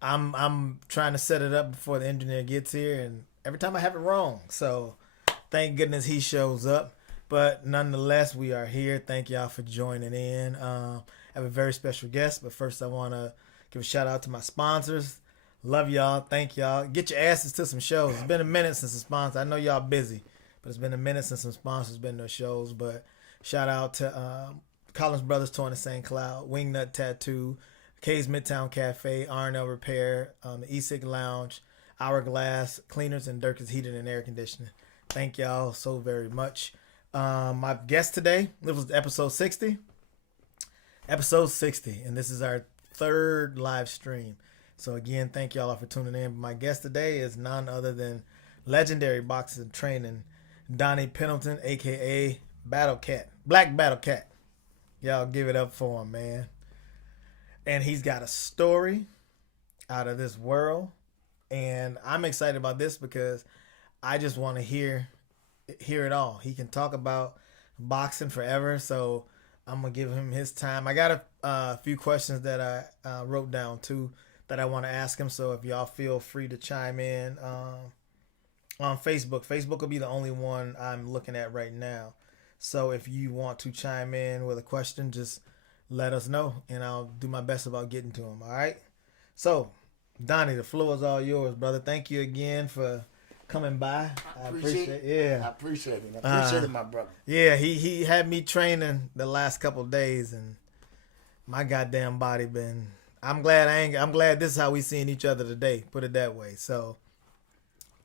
I'm trying to set it up before the engineer gets here, and every time I have it wrong. So thank goodness he shows up. But nonetheless, we are here. Thank y'all for joining in. I have a very special guest, but first I want to give a shout out to my sponsors. Love y'all. Thank y'all. Get your asses to some shows. It's been a minute since the sponsor. I know y'all busy, but it's been a minute since some sponsors been to shows. But shout out to Collins Brothers Toy in St. Cloud, Wingnut Tattoo, K's Midtown Cafe, R&L Repair, the E-Sig Lounge, Hourglass, Cleaners, and Dirk's Heating and Air Conditioning. Thank y'all so very much. My guest today, this was episode 60. Episode 60, and this is our third live stream. So again, thank y'all for tuning in. My guest today is none other than legendary boxing training Donnie Penlton, aka Battle Cat, Black Battle Cat. Y'all give it up for him, man. And he's got a story out of this world, and I'm excited about this because I just want to hear it all. He can talk about boxing forever, so I'm gonna give him his time. I got a few questions that I wrote down too that I want to ask him. So if y'all feel free to chime in on Facebook. Facebook will be the only one I'm looking at right now. So if you want to chime in with a question, just let us know, and I'll do my best about getting to them. All right. So, Donnie, the floor is all yours, brother. Thank you again for coming by. I appreciate it. Yeah, I appreciate it. I appreciate it, my brother. Yeah, he had me training the last couple of days, and my goddamn body been. I'm glad this is how we seeing each other today. Put it that way. So,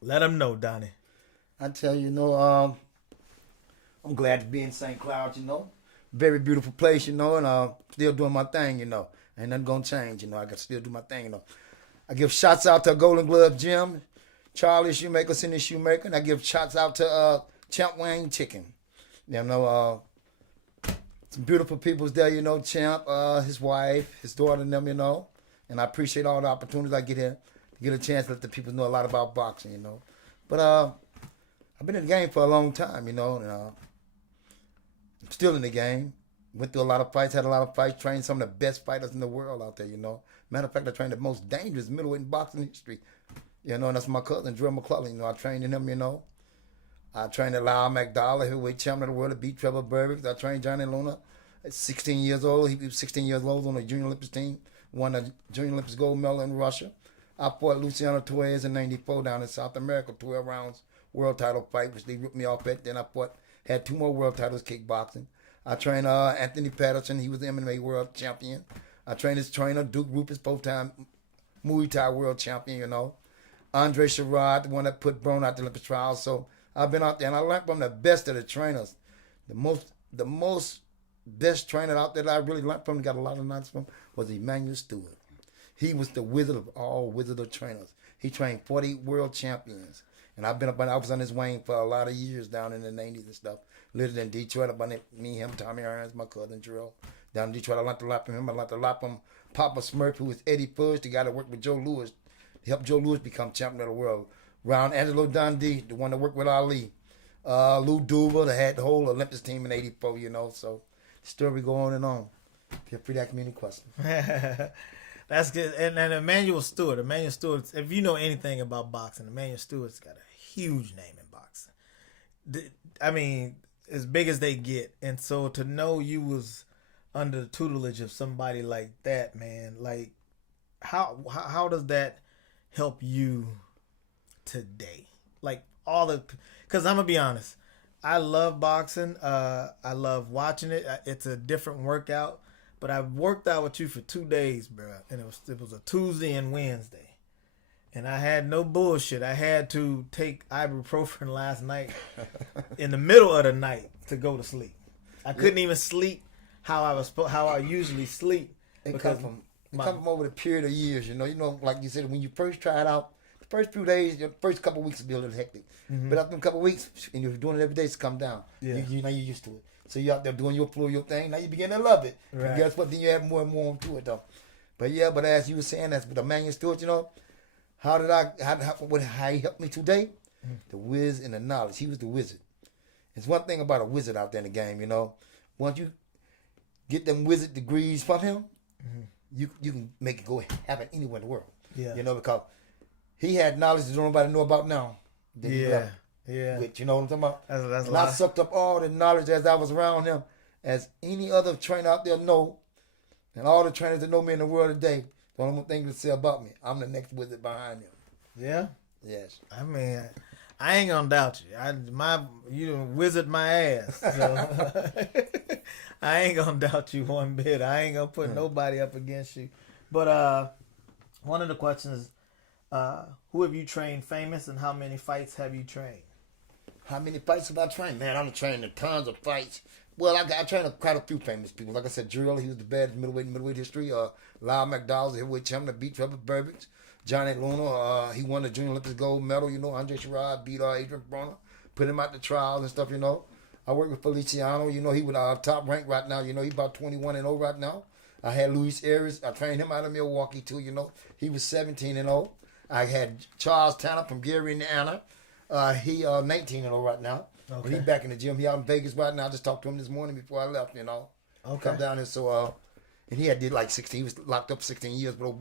let them know, Donnie. I tell you, I'm glad to be in St. Cloud. Very beautiful place, and still doing my thing. Ain't nothing gonna change. I can still do my thing. I give shots out to Golden Glove Gym, Charlie Shoemaker, Cindy Shoemaker, and I give shots out to Champ Wayne Chicken. Some beautiful people's there, Champ, his wife, his daughter, and them, and I appreciate all the opportunities I get here to get a chance to let the people know a lot about boxing, But I've been in the game for a long time, and I'm still in the game. Went through a lot of fights, had a lot of fights, trained some of the best fighters in the world out there, Matter of fact, I trained the most dangerous middleweight in boxing history, and that's my cousin, Drew McClellan. I trained in him, I trained at Lyle McDowell, heavyweight champion of the world, that beat Trevor Burbick. I trained Johnny Luna at 16 years old. He was 16 years old on the Junior Olympics team, won the Junior Olympics gold medal in Russia. I fought Luciano Torres in 94 down in South America, 12 rounds, world title fight, which they ripped me off at. Then I had 2 more world titles kickboxing. I trained Anthony Patterson. He was the MMA world champion. I trained his trainer, Duke Rupert, both-time Muay Thai world champion, Andre Sherrod, the one that put Brown out the Olympic trials. So I've been out there, and I learned from the best of the trainers. The most best trainer out there that I really learned from, got a lot of knowledge from, was Emmanuel Stewart. He was the wizard of all wizard of trainers. He trained 40 world champions. And I was on his wing for a lot of years down in the 90s and stuff. Lived in Detroit, up on it, me, him, Tommy Irons, my cousin Jerome. Down in Detroit, I learned a lot from him. I learned a lot from Papa Smurf, who was Eddie Fudge, the guy that worked with Joe Louis. He helped Joe Louis become champion of the world. Round Angelo Dundee, the one that worked with Ali. Lou Duva, that had the whole Olympics team in 84, So the story go on and on. Feel free to ask me any questions. That's good. And Emmanuel Stewart, if you know anything about boxing, Emmanuel Stewart's got a huge name in boxing. I mean, as big as they get. And so to know you was under the tutelage of somebody like that, man, like how does that help you today? Like because I'm gonna be honest, I love boxing. I love watching it. It's a different workout, but I worked out with you for 2 days, bro, and it was a Tuesday and Wednesday, and I had no bullshit. I had to take ibuprofen last night in the middle of the night to go to sleep. I couldn't even sleep how I usually sleep. It come from over the period of years, like you said, when you first try it out, the first few days, the first couple of weeks will be a little hectic. Mm-hmm. But after a couple of weeks, and you're doing it every day, it's come down. Yeah. You're used to it. So you're out there doing your floor, your thing. Now you begin to love it. Right. And guess what? Then you add more and more onto it, though. But as you were saying, that's with Emmanuel Stewart, how he helped me today? Mm-hmm. The whiz and the knowledge. He was the wizard. It's one thing about a wizard out there in the game, Once you get them wizard degrees from him, mm-hmm. you can make it go happen anywhere in the world. Yeah. You know, because he had knowledge that nobody know about now. Then he Yeah. left Yeah. with, you know what I'm talking about? That's a And I lot. sucked up all the knowledge as I was around him, as any other trainer out there know, and all the trainers that know me in the world today. The only thing to say about me, I'm the next wizard behind him. Yeah. Yes. I mean, I ain't gonna doubt you. You done wizard my ass. So I ain't gonna doubt you one bit. I ain't gonna put nobody up against you. But one of the questions, who have you trained famous, and how many fights have you trained? How many fights have I trained? Man, I'm trained in tons of fights. Well, I trained quite a few famous people. Like I said, Drill, he was the best middleweight history. Lyle McDowell's the heavyweight champion that beat Trevor Burbage. Johnny Luna, he won the Junior Olympics gold medal. You know, Andre Sherrod beat Adrian Broner, put him out the trials and stuff. You know, I worked with Feliciano. You know, he was top ranked right now. You know, he about 21-0 right now. I had Luis Arias. I trained him out of Milwaukee too. You know, he was 17-0. I had Charles Tanner from Gary, Indiana. He 19-0 right now. Okay. But he back in the gym. He out in Vegas right now. I just talked to him this morning before I left. You know, Okay. come down here. So and he did like 16. He was locked up 16 years, but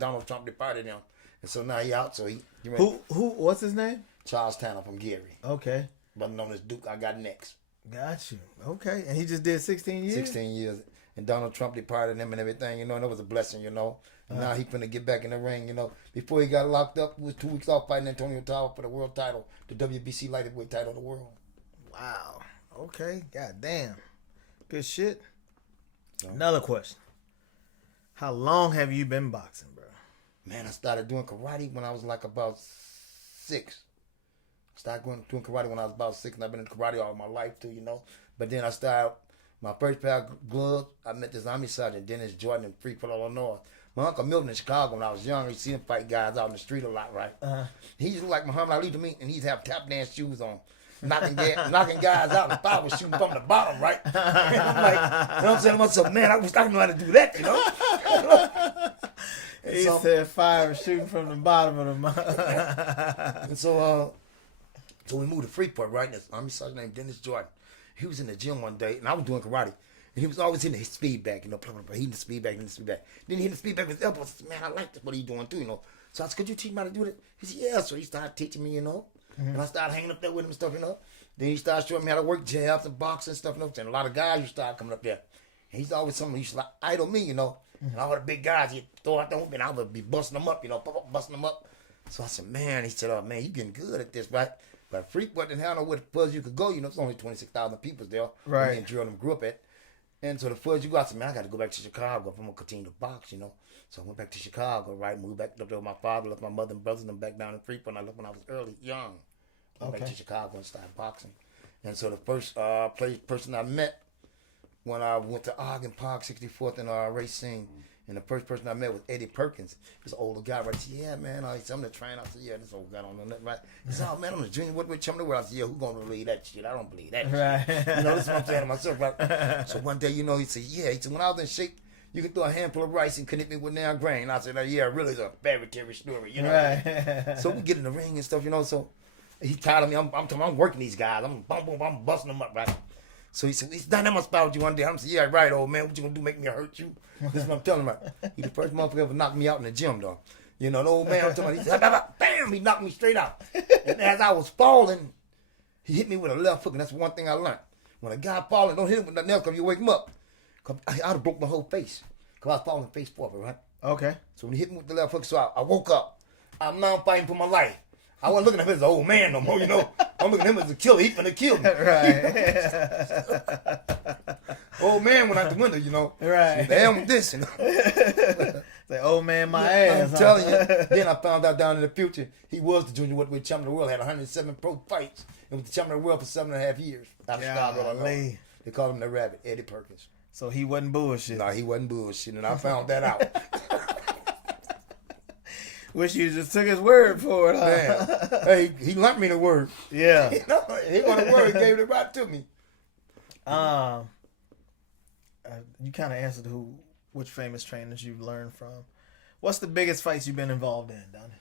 Donald Trump departed him, and so now he out. So he Who? What's his name? Charles Tanner from Gary, Okay. but known as Duke. I got next. Got you. Okay. And he just did 16 years? 16 years. And Donald Trump departed him and everything, you know, and it was a blessing, you know. And now he finna get back in the ring, you know. Before he got locked up, he was 2 weeks off fighting Antonio Tarver for the world title, the WBC lightweight title of the world. Wow. Okay. God damn. Good shit. So, Another question. How long have you been boxing, bro? man, I started doing karate when I was like about 6. I started doing karate when I was about 6, and I've been in karate all my life too, you know. But then I started, my first pair of gloves, I met this Army Sergeant, Dennis Jordan in Freeport, Illinois. My Uncle Milton in Chicago when I was young, he seen him fight guys out in the street a lot, right? He used to look like Muhammad Ali to me, and he'd have tap dance shoes on, knocking guys out, and I was shooting from the bottom, right? And I'm like, you know what I'm saying to myself, man, I wish I knew how to do that, you know? He said fire shooting from the bottom of the mountain. And so we moved to Freeport, right? And this Army Sergeant named Dennis Jordan. He was in the gym one day, and I was doing karate. And he was always hitting his speed back, you know, hitting the speed back. Then he hit the speed back with his elbow. I said, man, I like this, what are you doing too, you know? So I said, could you teach me how to do that? He said, yeah. So he started teaching me, you know. And I started hanging up there with him and stuff, you know. Then he started showing me how to work jabs and boxing and stuff, you know. And a lot of guys used to start coming up there. And he's always someone who used to like idol me, you know. And all the big guys, he'd throw out the hoop, and I would be busting them up, you know, busting them up. So I said, man, he said, oh, man, you getting good at this, right? But Freeport didn't have nowhere the fuzz you could go, you know. It's only 26,000 people there. Right. Me and Drill them grew up at. And so the further you go, I said, man, I got to go back to Chicago if I'm going to continue to box, you know. So I went back to Chicago, right? Moved back up there with my father, left my mother and brothers and them back down in Freeport. And I left when I was young. Went back to Chicago and started boxing. And so the first person I met when I went to Ogden Park, 64th and Racine, and the first person I met was Eddie Perkins. This older guy, right? I said, yeah, man, I'm the trainer. I said, yeah, this old guy don't know nothing, right? He said, oh, man, I'm the junior champion of the world. I said, yeah, who going to believe that shit? I don't believe that Right. shit. You know, this is what I'm saying to myself, right? So one day, you know, he said, yeah. He said, when I was in shape, you could throw a handful of rice and connect me with now grain. I said, oh, yeah, really, it's a fairy tale story, you know? Right. So we get in the ring and stuff, you know, so he tired of me. I'm working these guys. I'm busting them up, right? So he said, he's done that much spot with you one day. I'm saying, yeah, right, old man. What you gonna do? Make me hurt you? This is what I'm telling him. Right? He the first motherfucker ever knocked me out in the gym, though. You know, the old man, I'm telling him, he said, bam, he knocked me straight out. And as I was falling, he hit me with a left hook, and that's one thing I learned. When a guy falling, don't hit him with nothing else because you wake him up. Cause I'd have broke my whole face. Because I was falling face forward, right? Okay. So when he hit me with the left hook, so I woke up. I'm now fighting for my life. I wasn't looking at him as an old man no more, you know. I'm looking at him as a killer. He finna kill me. Right. Old man went out the window, you know. Right. The hell with this, you know. Say, old man, my ass. I'm telling you. Then I found out down in the future, he was the junior welterweight champion of the world. Had 107 pro fights. And was the champion of the world for 7.5 years. Out of Chicago, Illinois. They called him the Rabbit, Eddie Perkins. So he wasn't bullshit. No, he wasn't bullshit, and I found that out. Wish you just took his word for it, huh? Man, hey, he learned me the word. Yeah. You know, he wanted the word, he gave it right to me. You kind of answered which famous trainers you've learned from. What's the biggest fights you've been involved in, Donnie?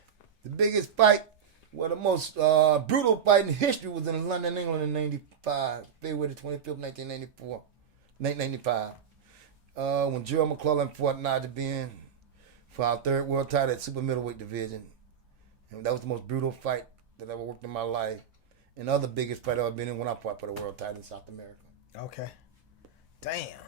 The biggest fight, well, the most brutal fight in history was in London, England in 95, February the 25th, 1994. 1995. When Gerald McClellan fought Nigel Ben for our third world title at super middleweight division. And that was the most brutal fight that I ever worked in my life. And the other biggest fight I've ever been in when I fought for the world title in South America. Okay. Damn.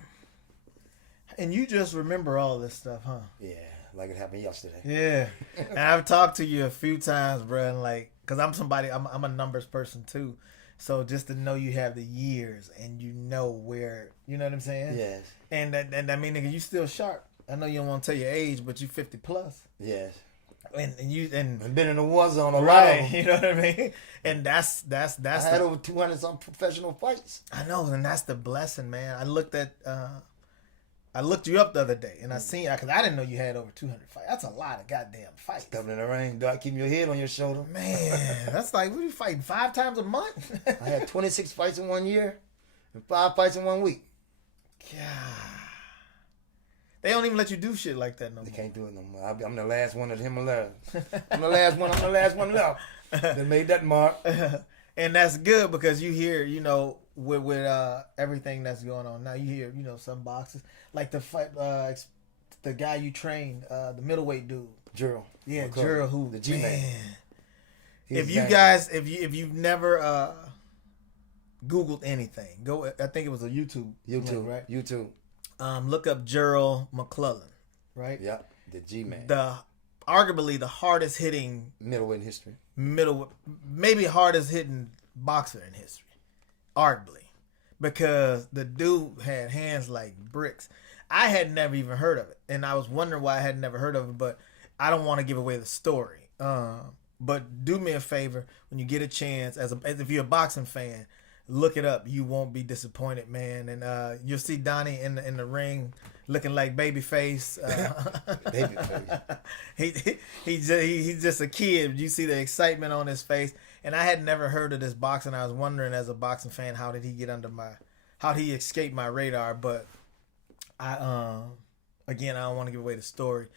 And you just remember all this stuff, huh? Yeah, like it happened yesterday. Yeah. And I've talked to you a few times, bro, and like, because I'm a numbers person too. So just to know you have the years and you know where, you know what I'm saying? Yes. And I mean, nigga, you still sharp. I know you don't want to tell your age, but you 50 plus. Yes. And been in the war zone a lot of right, them. you know what I mean? And that's I had over 200 some professional fights. I know, and that's the blessing, man. I looked you up the other day, and I seen, because I didn't know you had over 200 fights. That's a lot of goddamn fights. Stepping in the ring, dog, keeping your head on your shoulder. Man, that's like, what are you fighting, 5 times a month? I had 26 fights in 1 year and 5 fights in 1 week. God. They don't even let you do shit like that no more. They can't do it no more. I'm the last one of the Himalayas. I'm the last one left. They made that mark. And that's good because you hear, you know, with everything that's going on now, you hear, you know, some boxers like the fight, the guy you trained, the middleweight dude, Gerald. yeah, Gerald, who the G-Man. If you guys, if you've never Googled anything, go. I think it was a YouTube, link, right? YouTube. Look up Gerald McClellan, right? Yeah, the G-Man. Arguably the hardest hitting middleweight in history. Maybe hardest hitting boxer in history, arguably, because the dude had hands like bricks. I had never even heard of it, and I was wondering why I had never heard of it, but I don't want to give away the story. But do me a favor when you get a chance, as if you're a boxing fan, look it up. You won't be disappointed, man. And you'll see Donnie in the ring looking like Babyface. Babyface. He's just a kid. You see the excitement on his face. And I had never heard of this boxing. I was wondering, as a boxing fan, how did he escape my radar? But again, I don't want to give away the story,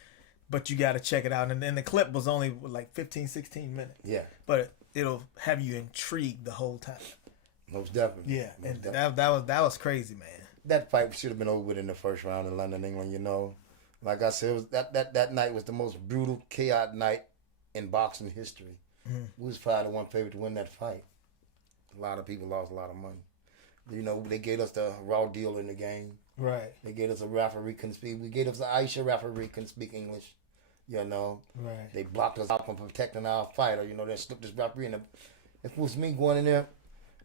but you got to check it out. And then the clip was only like 15, 16 minutes. Yeah. But it'll have you intrigued the whole time. Most definitely. Yeah. Most And definitely. that was crazy, man. That fight should have been over with in the first round in London, England, you know. Like I said, that night was the most brutal, chaotic night in boxing history. Mm-hmm. We was 5-1 favorite to win that fight. A lot of people lost a lot of money. You know, they gave us the raw deal in the game. Right. They gave us a referee couldn't speak. We gave us the Aisha referee couldn't speak English. You know. Right. They blocked us out from protecting our fighter. You know, they slipped this referee in. If it was me going in there,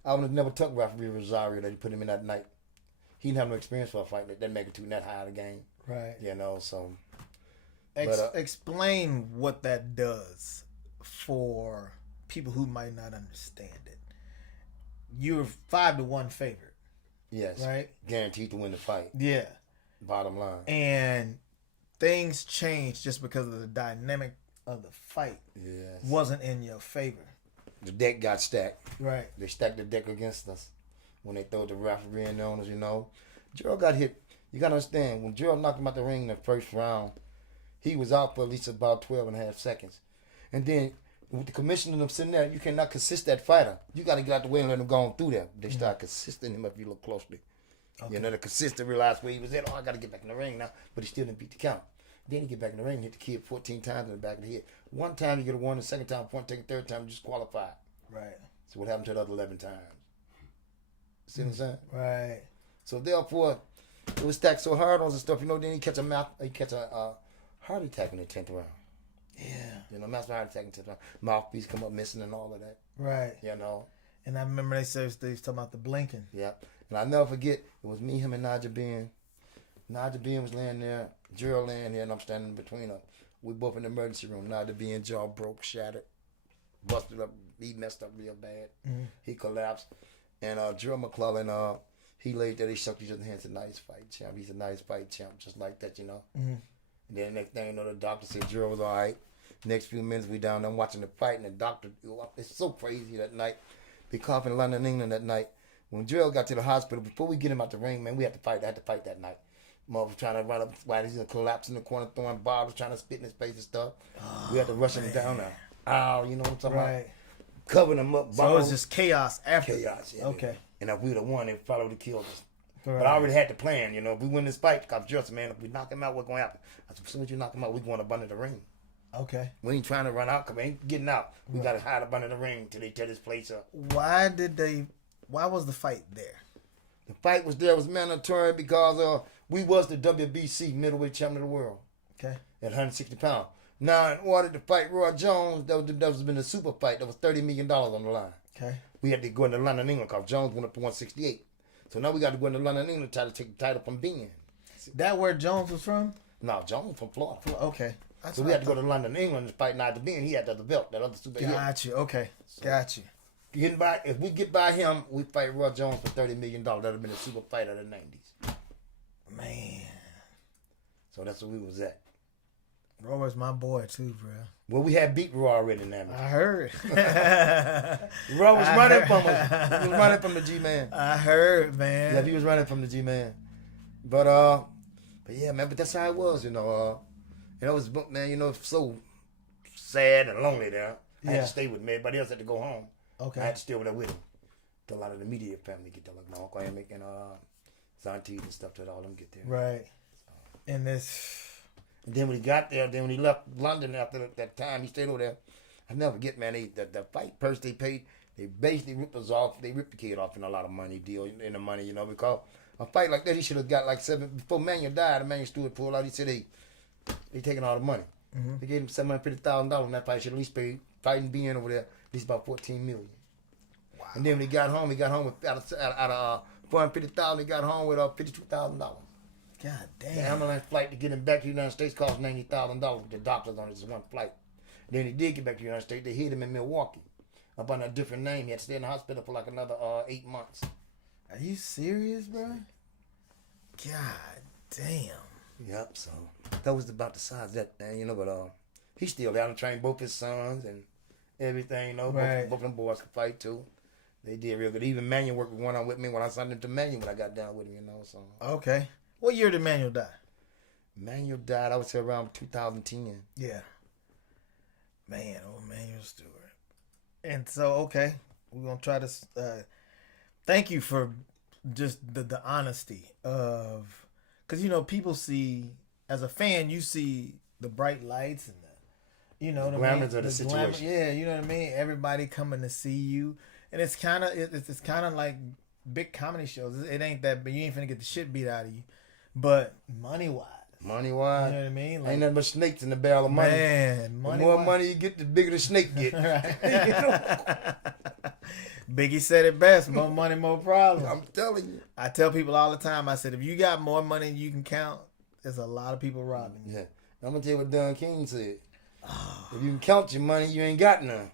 I would have never took referee Rosario that he put him in that night. He didn't have no experience for a fight that magnitude that high of the game. Right. You know, so. Explain what that does for people who might not understand it. You're 5-1 favorite. Yes. Right? Guaranteed to win the fight. Yeah. Bottom line. And things changed just because of the dynamic of the fight. Yes. Wasn't in your favor. The deck got stacked. Right. They stacked the deck against us when they throw the referee in on us, you know. Gerald got hit. You got to understand, when Gerald knocked him out the ring in the first round, he was out for at least about 12 and a half seconds. And then, with the commissioner them sitting there, you cannot consist that fighter. You got to get out the way and let him go on through there. They start consisting him if you look closely. Okay. You know, the consistent realized where he was at. Oh, I got to get back in the ring now. But he still didn't beat the count. Then he get back in the ring and hit the kid 14 times in the back of the head. One time you get a warning, the second time, point taken, third time, you disqualified. Right. So what happened to the other 11 times? See what I'm saying? Right. So therefore, it was stacked so hard on some stuff. You know, then he catch a heart attack in the 10th round. Yeah. You know, massive heart attack in the 10th round. Mouthpiece come up missing and all of that. Right. You know. And I remember they was talking about the blinking. Yeah. And I'll never forget, it was me, him, and Nigel Ben. Nigel Ben was laying there, Gerald laying there, and I'm standing between them. We both in the emergency room. Nigel Ben jaw broke, shattered, busted up. He messed up real bad. Mm-hmm. He collapsed. And Gerald McClellan, he laid there. They shook each other's hands. A nice fight champ. He's a nice fight champ, just like that, you know. Mm-hmm. And then the next thing you know, the doctor said Gerald was all right. Next few minutes, we down there watching the fight, and the doctor, it's so crazy that night. They called in London, England that night. When Gerald got to the hospital, before we get him out the ring, man, we had to fight. I had to fight that night. Mother was trying to run up, while he's collapsed in the corner, throwing bottles, trying to spit in his face and stuff. We had to rush him down there. Ow, you know what I'm talking about? Covering him up. So it was just chaos after. Chaos, yeah. Okay. And if we would have won, they probably would have killed us. But I already had the plan, you know. If we win this fight, because just, man, if we knock him out, what's going to happen? I said, as soon as you knock him out, we're going up under the ring. Okay. We ain't trying to run out, because we ain't getting out. We got to hide up under the ring till they tear this place up. Why was the fight there? The fight was there. It was mandatory because we was the WBC middleweight champion of the world. Okay. At 160 pounds. Now, in order to fight Roy Jones, that was been a super fight. There was $30 million on the line. Okay. We had to go into London, England, because Jones went up to 168. So now we got to go into London, England, to try to take the title from Ben. That where Jones was from? No, Jones from Florida. Okay. So we had to go to London, England, to fight Nigel Ben. He had the other belt, that other super. Got you. Okay. Got you. If we get by him, we fight Roy Jones for $30 million. That would have been a super fight of the 90s. Man. So that's where we was at. Roy was my boy too, bro. Well, we had beat Roy already now. I heard. Roy was running from us. He was running from the G-Man. I heard, man. Yeah, he was running from the G-Man. But yeah, man, but that's how it was, you know. And it was, man, you know, so sad and lonely there. I had to stay with me. Everybody else had to go home. Okay. I had to stay over there with him. A lot of the media family get there, like my Uncle Amick and his aunties and stuff, that all them get there. Right. And this... And then when he got there, then when he left London after that time, he stayed over there. I never forget, man, the fight purse they paid, they basically ripped us off. They ripped the kid off in a lot of money deal, in the money, you know, because a fight like that, he should have got like before Manuel died, the Manuel Stewart pulled out, he said, they taking all the money. Mm-hmm. They gave him $750,000 in that fight. Should at least pay fighting being over there, at least about $14 million. Wow. And then when he got home with out of $450,000, he got home with $52,000. God damn. The ambulance flight to get him back to the United States cost $90,000 with the doctors on his one flight. Then he did get back to the United States. They hid him in Milwaukee up under a different name. He had to stay in the hospital for like another 8 months. Are you serious, bro? God damn. Yep, so that was about the size of that thing, you know, but he still down to train both his sons and everything, you know. Right. Both of them boys could fight too. They did real good. Even Manuel worked one on with me when I signed him to Manuel when I got down with him, you know. So okay. What year did Manuel die? Manuel died, I would say around 2010. Yeah. Man, Manuel Stewart. And so, okay, we're going to try to thank you for just the honesty of, because, you know, people see, as a fan, you see the bright lights and the, you know the what I mean? glamours of the situation. Yeah, you know what I mean? Everybody coming to see you. And it's kind of, it's kind of like big comedy shows. It ain't that, but you ain't finna get the shit beat out of you. But money-wise. Money-wise. You know what I mean? Like, ain't nothing but snakes in the barrel of money. Man, the more money you get, the bigger the snake get. Biggie said it best, more money, more problems. I'm telling you. I tell people all the time, I said, if you got more money than you can count, there's a lot of people robbing you. Yeah. I'm going to tell you what Don King said. If you can count your money, you ain't got none.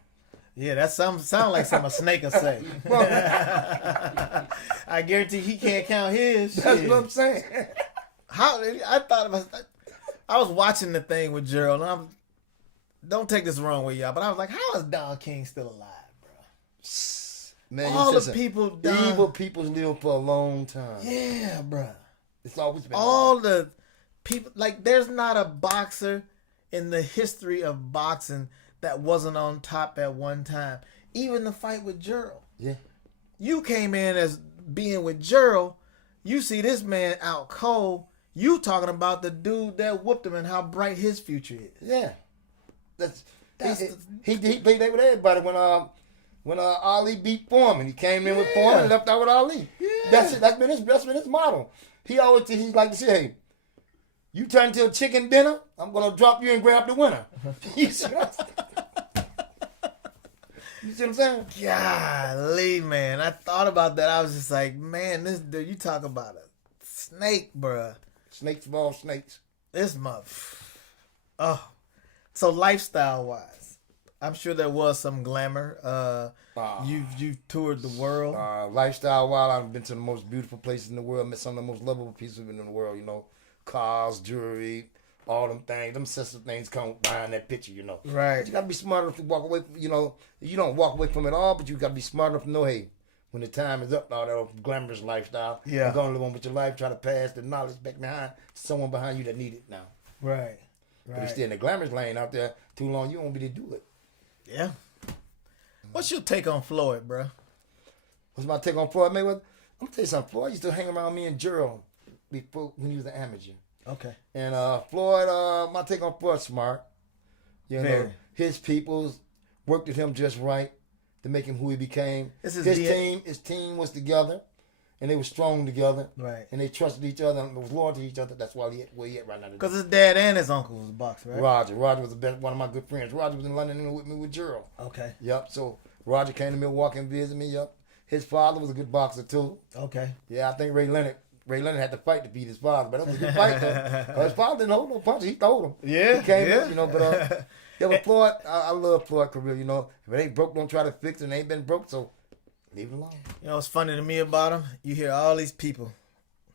Yeah, that sound like something a snake will say. I guarantee he can't count his shit. That's what I'm saying. I was watching the thing with Gerald, and don't take this the wrong way, y'all, but I was like, how is Don King still alive, bro? Man, all the people done. Evil people live for a long time. Yeah, bro. It's always been all the people. Like, there's not a boxer in the history of boxing that wasn't on top at one time. Even the fight with Gerald. Yeah. You came in as being with Gerald. You see this man out cold. You talking about the dude that whooped him and how bright his future is. Yeah. He played that with everybody when Ali beat Foreman. He came in with Foreman and left out with Ali. Yeah. That's it. That's been his model. He's like to say, hey, you turn into a chicken dinner, I'm gonna drop you and grab the winner. You see what I'm saying? Golly, man. I thought about that. I was just like, man, this dude, you talk about a snake, bruh. Snakes of all snakes. This so lifestyle wise, I'm sure there was some glamour. You've toured the world. Lifestyle wise, I've been to the most beautiful places in the world. Met some of the most lovable people in the world. You know, cars, jewelry, all them things. Them sensitive things come behind that picture. You know, right? But you gotta be smart enough to walk away. You know, you don't walk away from it all, but you gotta be smart enough to know, hey, when the time is up, all that glamorous lifestyle, you're gonna live on with your life, try to pass the knowledge back behind to someone behind you that need it now. Right. But if you stay in the glamorous lane out there too long, you won't be able to do it. Yeah. What's your take on Floyd, bro? What's my take on Floyd Mayweather? I'm gonna tell you something. Floyd used to hang around me and Gerald before when he was an amateur. Okay. And Floyd, my take on Floyd, smart. You know, Very. his peoples worked with him just right to make him who he became. This is His team was together, and they were strong together. Right. And they trusted each other and was loyal to each other. That's why where he at right now. Because his dad and his uncle was a boxer, right? Roger was the best, one of my good friends. Roger was in London with me with Gerald. Okay. Yep. So Roger came to Milwaukee and visited me. Yep. His father was a good boxer too. Okay. Yeah, I think Ray Leonard had to fight to beat his father, but it was a good fight though. His father didn't hold no punches; he throwed him. Yeah, he came yeah. in, you know. But yeah, with Floyd, I love Floyd's career. You know, if it ain't broke, don't try to fix it. It ain't been broke, so leave it alone. You know what's funny to me about him? You hear all these people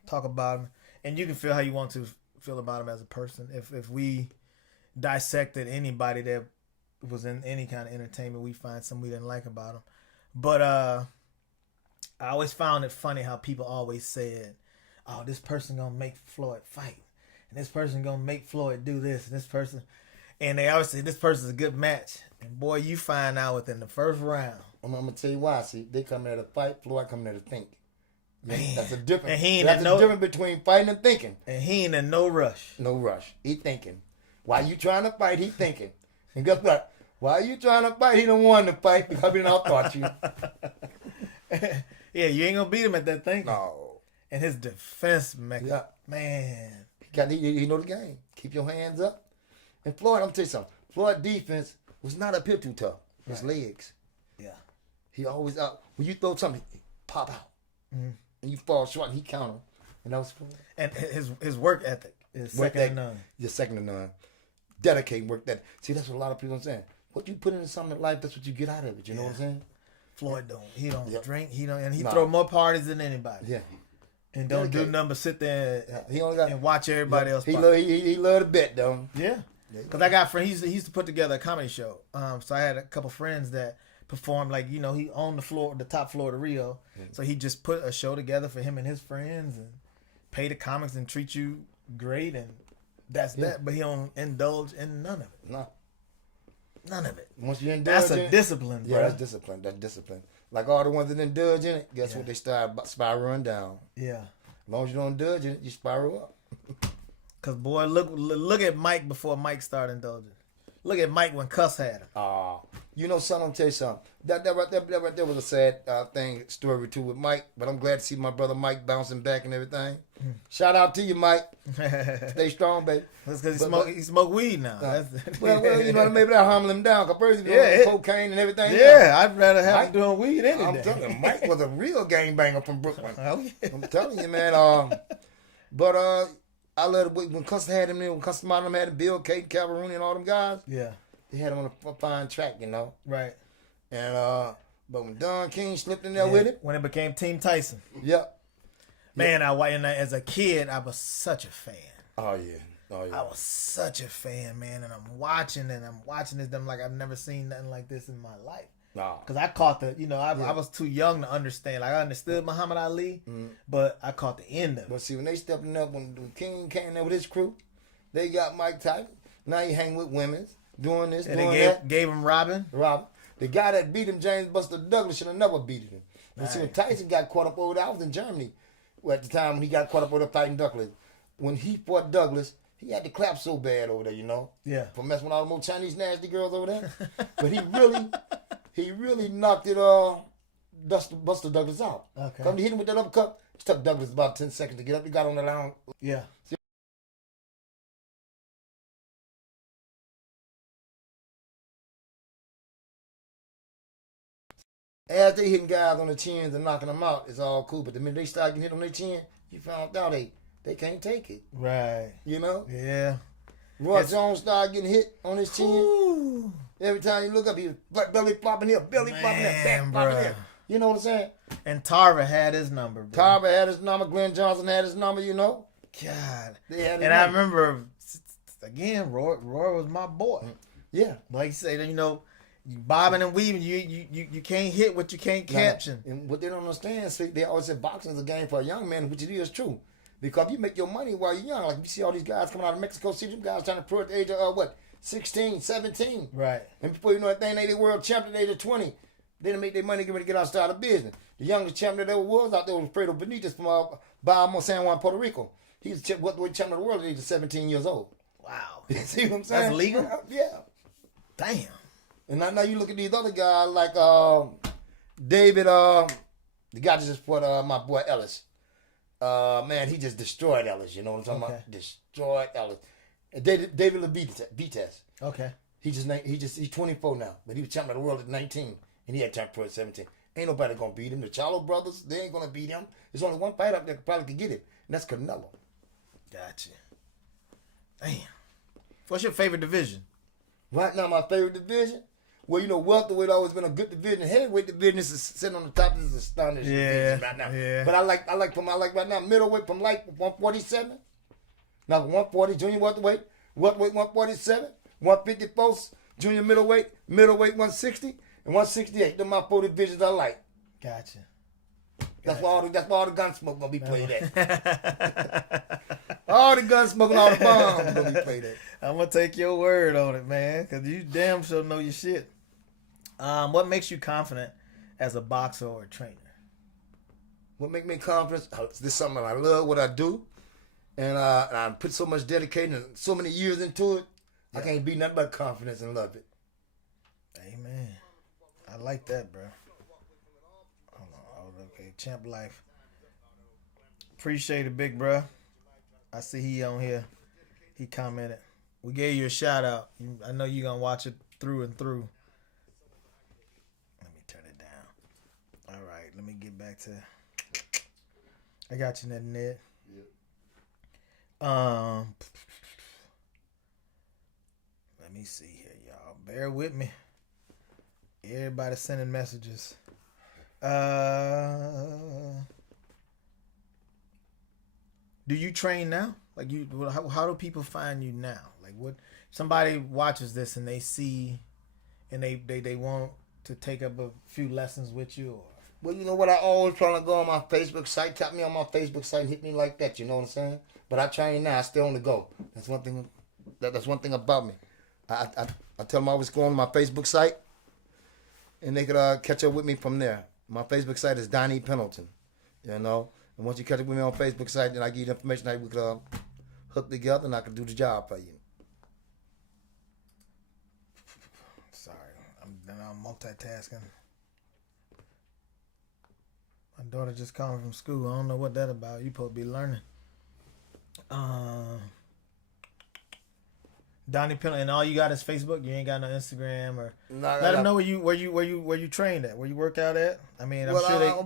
talk about him, and you can feel how you want to feel about him as a person. If we dissected anybody that was in any kind of entertainment, we find something we didn't like about him. But I always found it funny how people always said, "Oh, this person gonna make Floyd fight, and this person gonna make Floyd do this, and this person," and they always say this person's a good match. And boy, you find out within the first round. I'm gonna tell you why. See, they come there to fight. Floyd come there to think. Man. That's a difference. And he ain't That's no a difference between fighting and thinking. And he ain't in no rush. No rush. He thinking. While you trying to fight, he thinking. And guess what? While you trying to fight, he don't want to fight because he don't thought you. Yeah, you ain't gonna beat him at that thing. No. And his defense mechanism, Yeah. man. He know the game. Keep your hands up. And Floyd, I'm tell you something. Floyd defense was not up here too tough. His legs. Yeah. He always out. When you throw something, he pop out. Mm-hmm. And you fall short and he counter. And that was Floyd. And his work ethic is second to none. Just second to none. Dedicate work that. See, that's what a lot of people are saying. What you put into something in life, that's what you get out of it. You know what I'm saying? Floyd don't. He don't Yep. drink. He don't. And he Nah. throw more parties than anybody. Yeah. And don't do Dedicate. nothing but sit there Yeah. He only got. and watch everybody else. He fight. he loved to bet though. Yeah. Because I got friends. He used to put together a comedy show. So I had a couple friends that performed, like, you know, he owned the top floor of the Rio. So he just put a show together for him and his friends and pay the comics and treat you great, and that's that. But he don't indulge in none of it. No. None of it. Once you indulge That's in a it, discipline, bro. yeah, that's discipline. That's discipline. Like all the ones that indulge in it, guess what? They start spiraling down. Yeah. As long as you don't indulge in it, you spiral up. Cause boy, look at Mike before Mike started indulging. Look at Mike when Cuss had him. You know something? I'll tell you something. That right there was a sad story too with Mike. But I'm glad to see my brother Mike bouncing back and everything. Shout out to you, Mike. Stay strong, baby. That's because he smoke weed now. Well, you know, maybe that'll humble him down. Cause first he was on cocaine and everything. Yeah, I'd rather have Mike, him doing weed any I'm day. telling you, Mike was a real gangbanger from Brooklyn. Oh, yeah. I'm telling you, man. But I love it when Custer had him there, when Custer Modern had him, Bill, Kate, Calvaruni, and all them guys. Yeah. They had him on a fine track, you know. Right. And but when Don King slipped in there with it, when it became Team Tyson. yep. Man, as a kid, I was such a fan. Oh yeah. I was such a fan, man, and I'm watching this. I'm like, I've never seen nothing like this in my life. Nah. Because I caught I was too young to understand. Like, I understood Muhammad Ali, but I caught the end of it. But see, when they stepping up, when King came there with his crew, they got Mike Tyson. Now he hang with women, doing this, And doing they that. gave him Robin. The guy that beat him, James Buster Douglas, should have never beat him. And see, when Right. Tyson got caught up over there, I was in Germany at the time when he got caught up over there fighting Douglas. When he fought Douglas, he had to clap so bad over there, you know. Yeah. For messing with all the more Chinese nasty girls over there. But he really knocked it Buster Douglas out. Okay. Come to hit him with that uppercut, it took Douglas about 10 seconds to get up. He got on the line. Yeah. As they hitting guys on the chins and knocking them out, it's all cool. But the minute they start getting hit on their chin, you found out they can't take it. Right. You know? Yeah. Roy Jones started getting hit on his chin. Ooh. Every time you look up, he was belly flopping here, belly flopping there, back flopping here. You know what I'm saying? And Tarver had his number, bro. Tarver had his number. Glenn Johnson had his number, you know? God. They had his And I number. remember, again, Roy was my boy. Yeah. Like you say, you know, you bobbing and weaving, you can't hit what you can't caption. And what they don't understand, see, they always say boxing is a game for a young man, which it is true. Because you make your money while you're young. Like you see all these guys coming out of Mexico City, them guys trying to pro at the age of 16, 17. Right. And before you know that thing, they the world champion at the age of 20. They didn't make their money, get ready to get outside of business. The youngest champion that ever was out there was Fredo Benitez from Bahamas, San Juan, Puerto Rico. He's the champion of the world at the age of 17 years old. Wow. You see what I'm saying? That's legal? Yeah. Damn. And now you look at these other guys like David, the guy that just fought my boy Ellis. Man, he just destroyed Ellis. You know what I'm talking about? Destroyed Ellis. And David Levites. Okay. He's 24 now, but he was champion of the world at 19, and he had time pro at 17. Ain't nobody gonna beat him. The Charlo brothers, they ain't gonna beat him. There's only one fight up there that probably could get him, and that's Canelo. Gotcha. Damn. What's your favorite division? Right now, my favorite division. Well, you know, welterweight always been a good division. Heavyweight division is sitting on the top. This is a stunning division right now. Yeah. But I like right now middleweight from like 147. Now 140 junior welterweight 147, 154 junior middleweight 160, and 168. They're my 4 divisions I like. Gotcha. That's why all the gun smoke gonna be played at. All the gun smoke and all the bombs gonna be played at. I'm gonna take your word on it, man, because you damn sure know your shit. What makes you confident as a boxer or a trainer? What makes me confident? This is something I love what I do, and I put so much dedication and so many years into it. Yeah. I can't be nothing but confidence and love it. Amen. I like that, bro. Hold on. Okay, Champ Life. Appreciate it, big bro. I see he on here. He commented. We gave you a shout out. I know you're gonna watch it through and through. Let me turn it down. All right, let me get back to. I got you, Ned. Yeah. Let me see here, y'all. Bear with me. Everybody sending messages. Do you train now? Like how do people find you now? Like what? Somebody watches this and they see, and they want to take up a few lessons with you. Or... Well, you know what? I always trying to go on my Facebook site. Tap me on my Facebook site and hit me like that. You know what I'm saying? But I train now. I still on the go. That's one thing. That's one thing about me. I tell them I always go on my Facebook site, and they could catch up with me from there. My Facebook site is Donnie Penlton. You know. And once you catch up with me on Facebook site, then I give you the information that we could hook together and I could do the job for you. Sorry, I'm multitasking. My daughter just called me from school. I don't know what that about. You supposed to be learning. Donnie Penlton, and all you got is Facebook. You ain't got no Instagram or. Let them know where you trained at, where you work out at. I mean, I'm sure I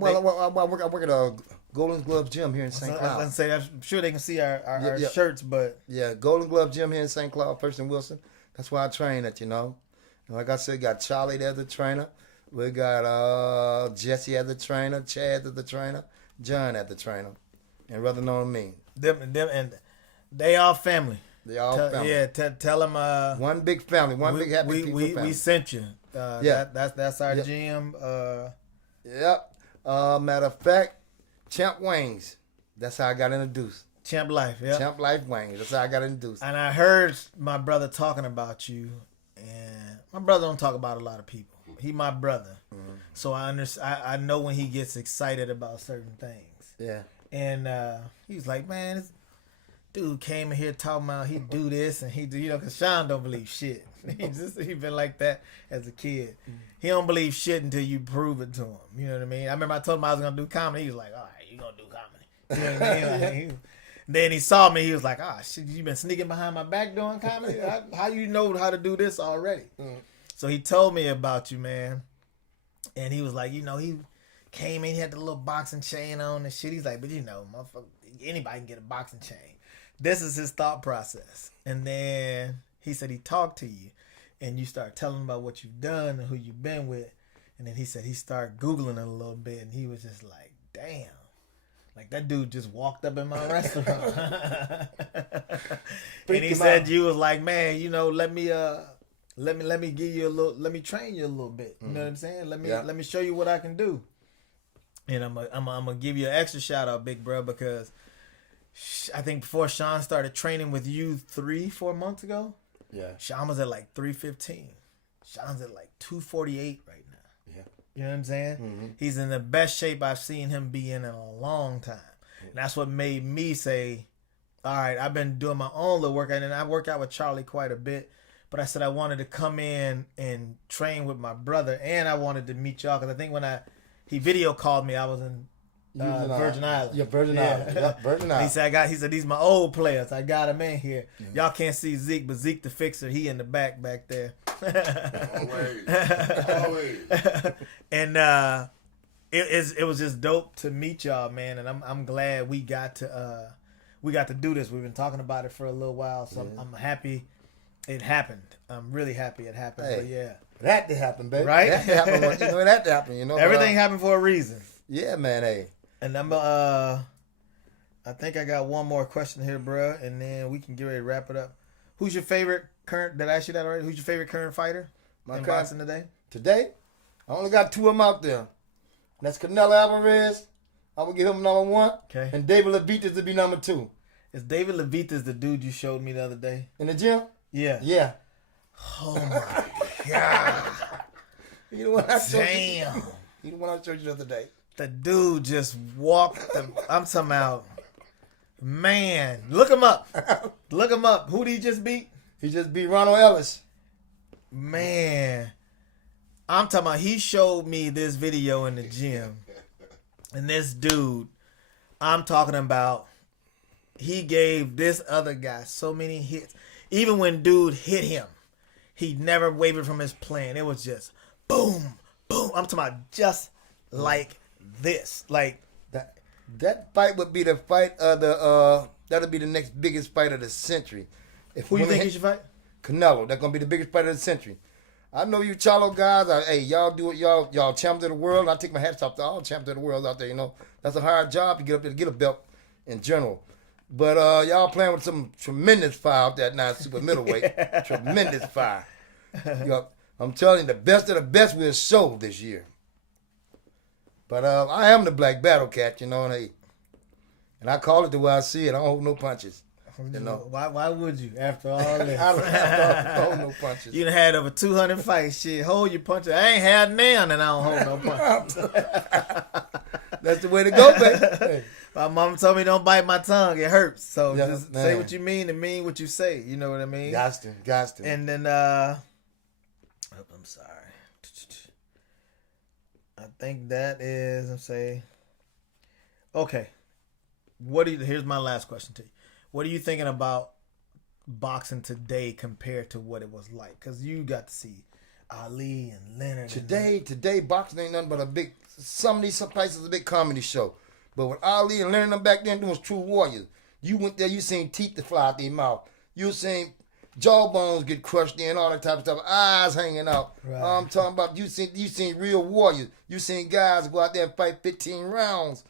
work at a Golden Glove Gym here in St. Cloud. I'm sure they can see our shirts, but yeah, Golden Glove Gym here in St. Cloud, First and Wilson. That's where I train at, you know. And like I said, got Charlie there, the trainer. We got Jesse as the trainer, Chad as the trainer, John as the trainer, and rather known me. Them and they all family. They all family. Yeah, tell them. One big family, big happy people family. We sent you. That's our gym. Yep. Matter of fact, Champ Wings. That's how I got introduced. Champ Life, yeah. Champ Life Wings. That's how I got introduced. And I heard my brother talking about you, and my brother don't talk about a lot of people. He my brother, so I know when he gets excited about certain things. Yeah. And he was like, man, this dude came in here talking about he do this and he do, you know, because Sean don't believe shit. He been like that as a kid. He don't believe shit until you prove it to him. You know what I mean? I remember I told him I was gonna do comedy. He was like, all right, you gonna do comedy. You know what I mean? Then he saw me. He was like, shit, you been sneaking behind my back doing comedy? How you know how to do this already? So he told me about you, man. And he was like, you know, he came in, he had the little boxing chain on and shit. He's like, but you know, motherfucker, anybody can get a boxing chain. This is his thought process. And then he said he talked to you and you start telling him about what you've done and who you've been with. And then he said he started Googling it a little bit and he was just like, damn. Like that dude just walked up in my restaurant. And he said you was like, man, you know, let me give you a little, let me train you a little bit. You know what I'm saying? Let me show you what I can do. And I'm gonna give you an extra shout out, big bro, because I think before Sean started training with you 3-4 months ago, yeah, Sean was at like 315. Sean's at like 248 right now. Yeah. You know what I'm saying? He's in the best shape I've seen him be in a long time. And that's what made me say, all right, I've been doing my own little workout, and I work out with Charlie quite a bit. But I said I wanted to come in and train with my brother, and I wanted to meet y'all, because I think when he video called me, I was in Virgin Islands. Yeah, Virgin Islands. Yep, Virgin Islands. He said these my old players. I got them in here. Y'all can't see Zeke, but Zeke the fixer. He in the back there. Always. And it was just dope to meet y'all, man. And I'm glad we got to do this. We've been talking about it for a little while, so I'm happy it happened. I'm really happy it happened. Hey, but yeah, it had to happen, baby. Right? It had to happen. It had to happen. Everything happened for a reason. Yeah, man. Hey. And I think I got one more question here, bro, and then we can get ready to wrap it up. Who's your favorite current? Did I ask you that already? Who's your favorite current fighter in boxing today? Today, I only got two of them out there. That's Canelo Alvarez. I will give him number 1. Okay. And David Levitas to be number 2. Is David Levitas the dude you showed me the other day? In the gym? Yeah. Yeah. Oh my God. You the one I showed you. Damn. You the one I showed you the other day. The dude just walked. I'm talking about. Man, look him up. Look him up. Who did he just beat? He just beat Ronald Ellis. Man, I'm talking about. He showed me this video in the gym, and this dude, I'm talking about. He gave this other guy so many hits. Even when dude hit him, he never wavered from his plan. It was just boom, boom. I'm talking about just like this, like. That fight would be the fight of that'll be the next biggest fight of the century. Who you think he should fight? Canelo. That's gonna be the biggest fight of the century. I know you Charlo guys. Hey, y'all do it. Y'all champions of the world. I take my hats off to all champions of the world out there. That's a hard job to get up there to get a belt in general. But y'all playing with some tremendous fire out there now, super middleweight. Tremendous fire. I'm telling you, the best of the best will show this year. But I am the black battle cat, and I call it the way I see it. I don't hold no punches. Why would you after all this? I don't hold no punches. You done had over 200 fights. Shit, hold your punches. I ain't had none, and I don't hold no punches. That's the way to go, baby. My mom told me don't bite my tongue. It hurts. So Yeah, just man. say what you mean and mean what you say. You know what I mean? Got to. And then, I'm sorry. I think that is, okay. Here's my last question to you. What are you thinking about boxing today compared to what it was like? Because you got to see Ali and Leonard. Today, boxing ain't nothing but some of these places a big comedy show. But with Ali and Leonard back then, them was true warriors. You went there, you seen teeth that fly out their mouth. You seen jawbones get crushed in, all that type of stuff, eyes hanging out. Right. I'm talking about you seen real warriors. You seen guys go out there and fight 15 rounds,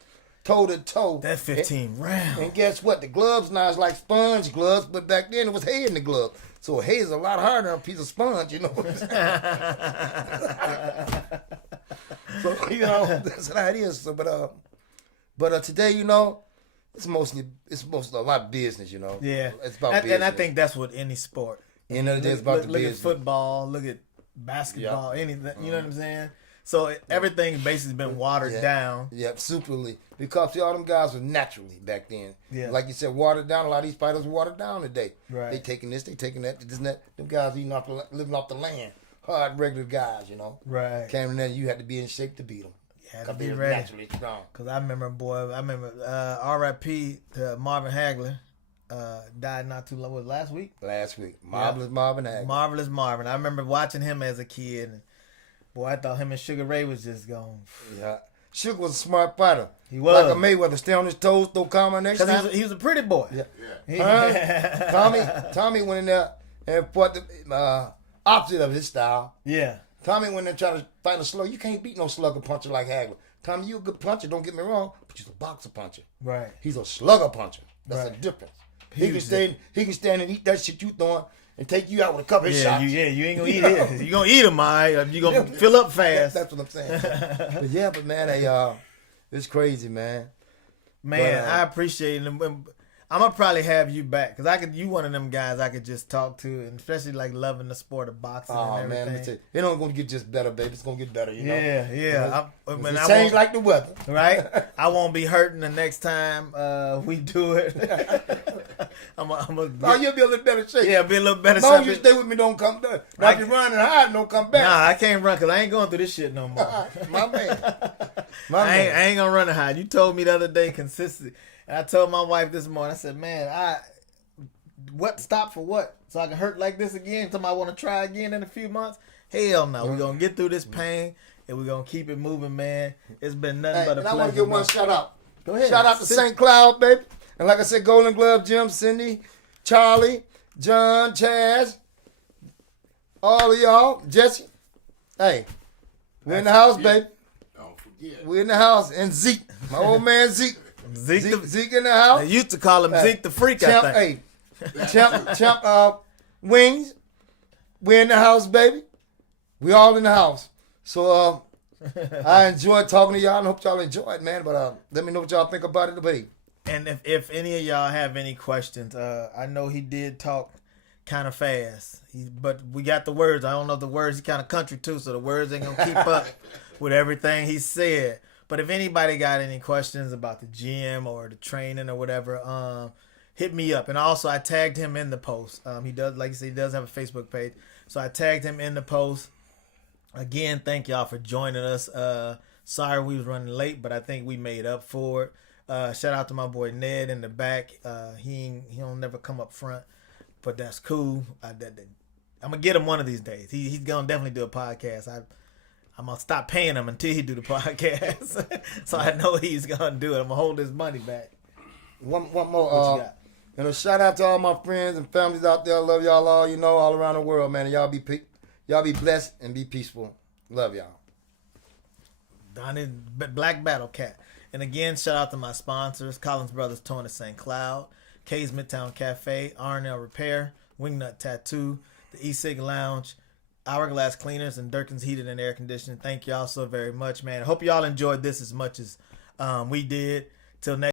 toe to toe. That 15 rounds. And guess what? The gloves now is like sponge gloves, but back then it was hay in the glove. So hay is a lot harder than a piece of sponge, you know what I'm saying? So, that's how it is. So, but today, it's mostly a lot of business, Yeah. It's about business. And I think that's what any sport. It's about the look business. at football, look at basketball, anything. You know what I'm saying? So everything basically been watered down. Yeah, superly. Because see, all them guys were naturally back then. Yeah. Like you said, watered down. A lot of these fighters are watered down today. Right. They taking this, they taking that, this and that. Them guys living off the land. Hard, regular guys, Right. Came in there, you had to be in shape to beat them. You had to They be was ready. naturally strong. Because I remember R.I.P. to Marvin Hagler. Died not too long. Was it last week? Last week. Marvelous Marvin Hagler. Marvelous Marvin. I remember watching him as a kid. And boy, I thought him and Sugar Ray was just going. Yeah. Sugar was a smart fighter. He was. Like a Mayweather, stay on his toes, throw combination. Because he was a pretty boy. Yeah. Tommy went in there and fought the opposite of his style. Yeah. Tommy went in there trying to fight a slugger. You can't beat no slugger puncher like Hagler. Tommy, you a good puncher, don't get me wrong, but he's a boxer puncher. Right. He's a slugger puncher. That's Right. a difference. He He can stand and eat that shit you throwing and take you out with a couple of shots. You ain't gonna eat it. You gonna eat them, all right? You gonna fill up fast. That's what I'm saying. but man, it's crazy, man. Man, But, I appreciate it. I'm gonna probably have you back because you one of them guys I could just talk to, and especially like loving the sport of boxing and everything. Man, let me tell you, it ain't gonna get just better, baby. It's gonna get better, you know. Yeah. It change like the weather, right? I won't be hurting the next time we do it. You'll be a little better shape. Yeah, be a little better. As long as you stay with me, don't come back. Now if you run and hide, don't come back. Nah, I can't run because I ain't going through this shit no more. My man. I ain't gonna run and hide. You told me the other day consistently. And I told my wife this morning, I said, man, what stop for what? So I can hurt like this again? Somebody want to try again in a few months? Hell no. We're going to get through this pain and we're going to keep it moving, man. It's been nothing but a pleasure. I want to give one shout out. Go ahead. Shout out to St. Cloud, baby. And like I said, Golden Glove, Jim, Cindy, Charlie, John, Chaz, all of y'all, Jesse. Hey, we're in the house, baby. Don't forget. We're in the house. And Zeke, my old man Zeke. Zeke in the house. They used to call him Zeke the Freak, Champ, I think. Hey, Champ Wings. We're in the house, baby. We all in the house. So I enjoyed talking to y'all and hope y'all enjoy it, man. But let me know what y'all think about it, baby. And if any of y'all have any questions, I know he did talk kind of fast, but we got the words. I don't know the words. He kind of country too, so the words ain't gonna keep up with everything he said. But if anybody got any questions about the gym or the training or whatever, hit me up. And also, I tagged him in the post. He does, like I said, he does have a Facebook page. So I tagged him in the post. Again, thank y'all for joining us. Sorry we was running late, but I think we made up for it. Shout out to my boy Ned in the back. He don't never come up front, but that's cool. I'm gonna get him one of these days. He's gonna definitely do a podcast. I'm going to stop paying him until he do the podcast. So I know he's going to do it. I'm going to hold his money back. One more. What you got? Shout out to all my friends and families out there. I love y'all all, all around the world, man. And y'all be blessed and be peaceful. Love y'all. Donnie, Black Battle Cat. And again, shout out to my sponsors, Collins Brothers Torn at St. Cloud, K's Midtown Cafe, R&L Repair, Wingnut Tattoo, the E-Sig Lounge, Hourglass Cleaners, and Durkin's Heated and Air Conditioning. Thank y'all so very much, man. I hope y'all enjoyed this as much as we did. Till next